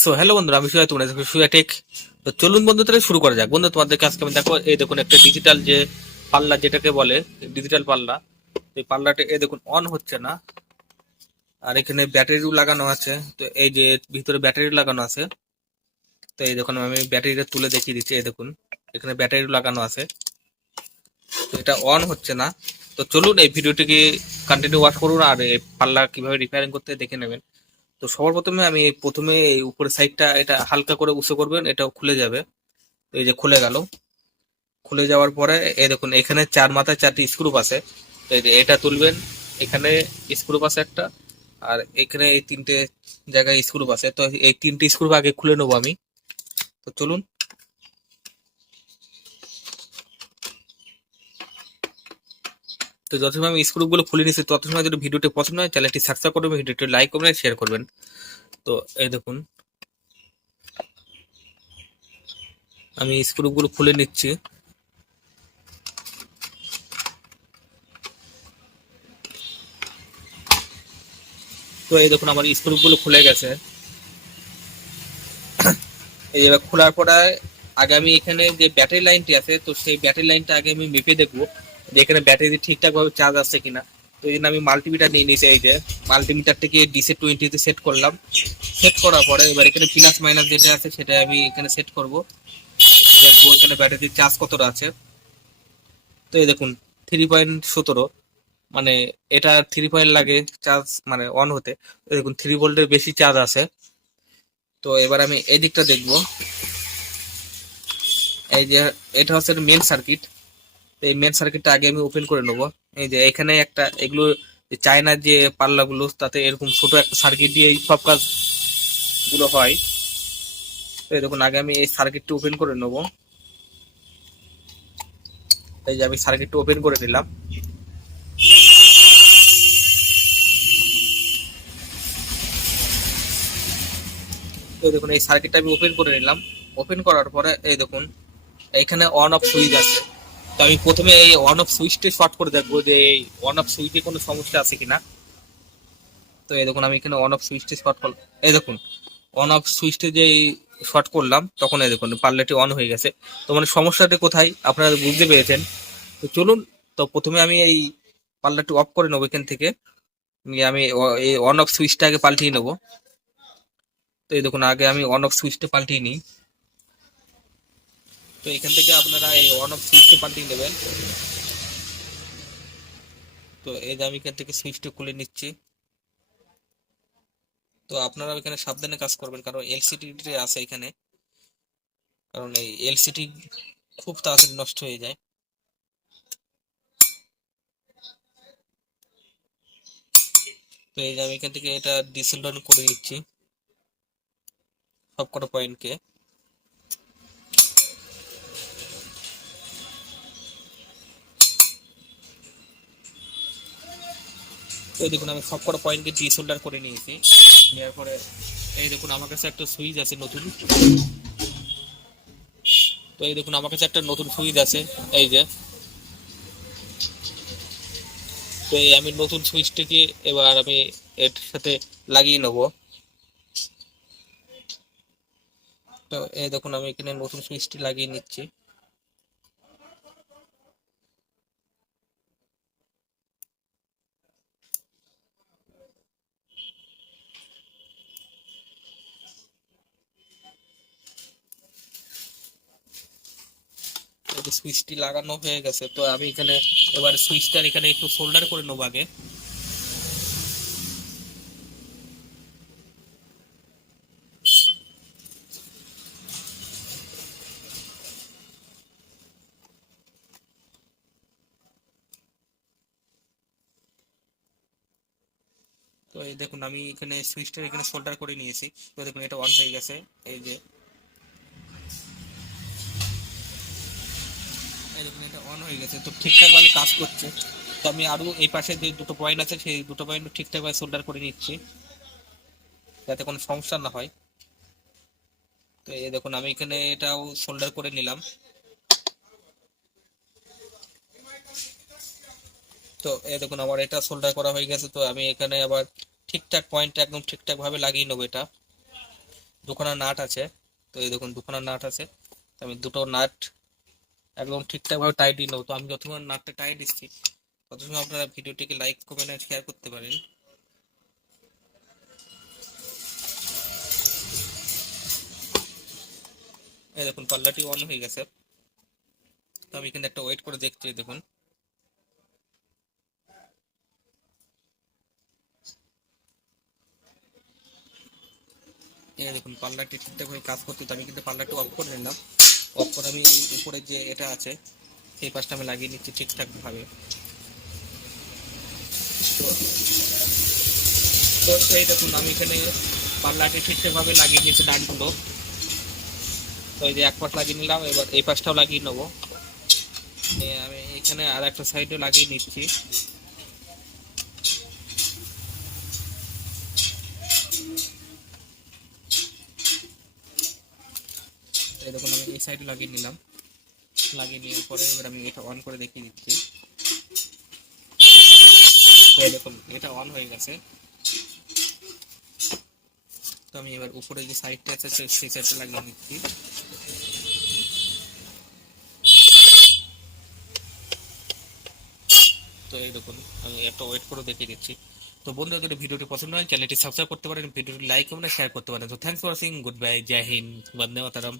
So hello বন্ধুরা, আমি সুজয়, তোমরা দেখো সুজয় টেক। তো চলুন বন্ধু, তাহলে শুরু করা যাক। বন্ধু, তোমাদেরকে আজকে আমি দেখো, এই দেখুন একটা ডিজিটাল যে পাল্লা যেটাকে বলে, ডিজিটাল পাল্লা। এই পাল্লাটা এই দেখুন অন হচ্ছে না। আর এখানে ব্যাটারিও লাগানো আছে। তো এই যে ভিতরে ব্যাটারি লাগানো আছে। তো এই দেখুন আমি ব্যাটারিটা তুলে দেখিয়ে দিচ্ছি। এই দেখুন এখানে ব্যাটারি লাগানো আছে। তো এটা অন হচ্ছে না। তো চলুন এই ভিডিওটিকে কন্টিনিউ ওয়াচ করুন আর এই পাল্লা কিভাবে রিপেয়ারিং করতে দেখে নেবেন। তো সবার প্রথমে আমি প্রথমে এই উপরের সাইডটা এটা হালকা করে উঁচু করবেন, এটাও খুলে যাবে। তো এই যে খুলে গেল। খুলে যাওয়ার পরে এই দেখুন এখানে চার মাথায় চারটি স্ক্রু আছে। তো এই যে এটা তুলবেন। এখানে স্ক্রু আছে একটা। আর এখানে এই তিনটে জায়গায় স্ক্রু আছে। তো এই তিনটে স্ক্রু আগে খুলে নেবো আমি। তো চলুন। তো যত সময় আমি স্ক্রু গুলো খুলে নিচ্ছি, তত সময় যদি ভিডিওটি পছন্দ হয় চ্যানেলটি সাবস্ক্রাইব করবেন, ভিডিওটি লাইক করবেন, শেয়ার করবেন। তো এই দেখুন আমি স্ক্রু গুলো খুলে নিচ্ছি। তো এই দেখুন আমার স্ক্রু গুলো খুলে গেছে। এই যে এবার খোলার পরে আগে আমি এখানে যে ব্যাটারি লাইনটি আছে, তো সেই ব্যাটারি লাইনটা আগে আমি মেপে দেখবো যে এখানে ব্যাটারি ঠিকঠাক ভাবে চার্জ আছে কিনা। তো এই জন্য আমি মাল্টিমিটার নিয়ে নিয়েছি। এই যে মাল্টিমিটারটাকে ডিসি 20 তে সেট করলাম। সেট করার পরে এবার এখানে প্লাস মাইনাস যেটা আছে সেটা আমি এখানে সেট করব। দেখবো এখানে ব্যাটারির চার্জ কতটা আছে। তো এই দেখুন 3.17, মানে এটা 3 পয়েন্ট লাগে চার্জ মানে অন হতে। এই দেখুন 3 ভোল্টের বেশি চার্জ আছে। তো এবার আমি এই দিকটা দেখবো। এই যে এটা হচ্ছে মেন সার্কিট। এই মেন সার্কিটটা আগে আমি ওপেন করে নেবো। এই যে এখানে একটা এগুলো চায়নার যে পাল্লাগুলো তাতে এরকম ছোট একটা সার্কিট দিয়ে সব কাজ গুলো হয়। তো এই দেখুন আগে আমি এই সার্কিটটা ওপেন করে নেবো। এই যে আমি সার্কিটটা ওপেন করে নিলাম। তো দেখুন এই সার্কিটটা আমি ওপেন করে নিলাম। ওপেন করার পরে এই দেখুন এখানে অন অফ সুইচ আছে। তো আমি প্রথমে এই অন অফ সুইচটা শর্ট করে দেখবো যে এই অন অফ সুইচে কোনো সমস্যা আছে কিনা। তো এই দেখুন আমি এখানে অন অফ সুইচটা শর্ট করলাম। এই দেখুন অন অফ সুইচটা যে শর্ট করলাম, তখন এই দেখুন পাল্লাটি অন হয়ে গেছে। তো মানে সমস্যাটা কোথায় আপনারা বুঝতে পেরেছেন। তো চলুন। তো প্রথমে আমি এই পাল্লাটি অফ করে নেবো এখান থেকে। নিয়ে আমি এই অন অফ সুইচটা আগে পাল্টিয়ে নেবো। তো এই দেখুন আগে আমি অন অফ সুইচটা পাল্টিয়ে নিই। তো এখান থেকে আপনারা এই অন অফ সুইচটা পাল্টিয়ে নেবেন। তো এই যে আমি এখান থেকে সুইচটা খুলে নিচ্ছি। তো আপনারা এখানে সাবধানে কাজ করবেন, কারণ এলসিডি আছে এখানে। কারণ এই এলসিডি খুব তাড়াতাড়ি নষ্ট হয়ে যায়। তো এই যে আমি এখান থেকে এটা ডিসেন্ডন করে নিচ্ছি সব কটা পয়েন্টকে। তো এই দেখুন আমি সব কটা পয়েন্টকে ডিসোল্ডার করে নিয়েছি। নেওয়ার পরে এই দেখুন আমার কাছে একটা সুইচ আছে নতুন। তো এই দেখুন আমার কাছে একটা নতুন সুইচ আছে। এই যে তো এই আমি নতুন সুইচটাকে এবার আমি এর সাথে লাগিয়ে নেবো। তো এই দেখুন আমি এখানে নতুন সুইচটি লাগিয়ে নিচ্ছি। সুইচটি লাগানো হয়ে গেছে। তো আমি এখানে এবার সুইচটার এখানে একটু সোল্ডার করে নেবো আগে। তো এই দেখুন আমি এখানে সুইচটার এখানে সোল্ডার করে নিয়েছি। তো দেখুন এটা অন হয়ে গেছে। এই যে এই দেখুন এটা অন হয়ে গেছে। তো ঠিকঠাক ভাবে কাজ করছে। তো আমি আরো এই পাশে যে দুটো পয়েন্ট আছে সেই দুটো পয়েন্ট ঠিকঠাক ভাবে সোল্ডার করে নিচ্ছি, যাতে কোনো সমস্যা না হয়। তো এই দেখুন আমি এখানে এটাও সোল্ডার করে নিলাম। তো এই দেখুন আমার এটা সোল্ডার করা হয়ে গেছে। তো আমি এখানে আবার ঠিকঠাক পয়েন্ট একদম ঠিকঠাক ভাবে লাগিয়ে নেবো এটা। দুখানা নাট আছে। তো এই দেখুন দুখানা নাট আছে। তো আমি দুটো নাট একদম ঠিকঠাক ভাবে টাইট দিয়ে নেবো। তো আমি যতক্ষণ নাটটা টাইট দিচ্ছি তত সময় আপনারা ভিডিওটিকে লাইক কমেন্ট আর শেয়ার করতে পারেন। এই দেখুন পাল্লাটি অন হয়ে গেছে। তো আমি এখানে একটা ওয়েট করে দেখছি। দেখুন এই দেখুন পাল্লাটি ঠিকঠাক ভাবে কাজ করতে। তো আমি কিন্তু পাল্লাটি অফ করে নিলাম। অফ করে আমি উপরে যে এটা আছে সেই পাশটা আমি লাগিয়ে নিচ্ছি ঠিকঠাক ভাবে। তো তো এই দেখুন আমি এখানে পাল্লাটি ঠিকঠাক ভাবে লাগিয়ে নিচ্ছি ডানগুলো। তো এই যে এক পাশ লাগিয়ে নিলাম, এবার এই পাশটাও লাগিয়ে নেবো। আমি এখানে আর একটা সাইডে লাগিয়ে নিচ্ছি। এই দেখুন আমি এই সাইডে লাগিয়ে নিলাম। লাগিয়ে নেওয়ার পরে এবার আমি এটা অন করে দেখিয়ে দিচ্ছি। তো এই দেখুন এটা অন হয়ে গেছে। তো আমি এবার উপরে যে সাইডটা আছে সেই সাইডটা লাগিয়ে নিচ্ছি। তো এই দেখুন আমি একটা ওয়েট করে দেখিয়ে দিচ্ছি। তো বন্ধুরা যদি ভিডিওটি পছন্দ হয় চ্যানেলটি সাবস্ক্রাইব করতে পারেন, ভিডিওটি লাইক এবং শেয়ার করতে পারেন। তো thanks for watching, good bye, Jai Hind, Vande Mataram.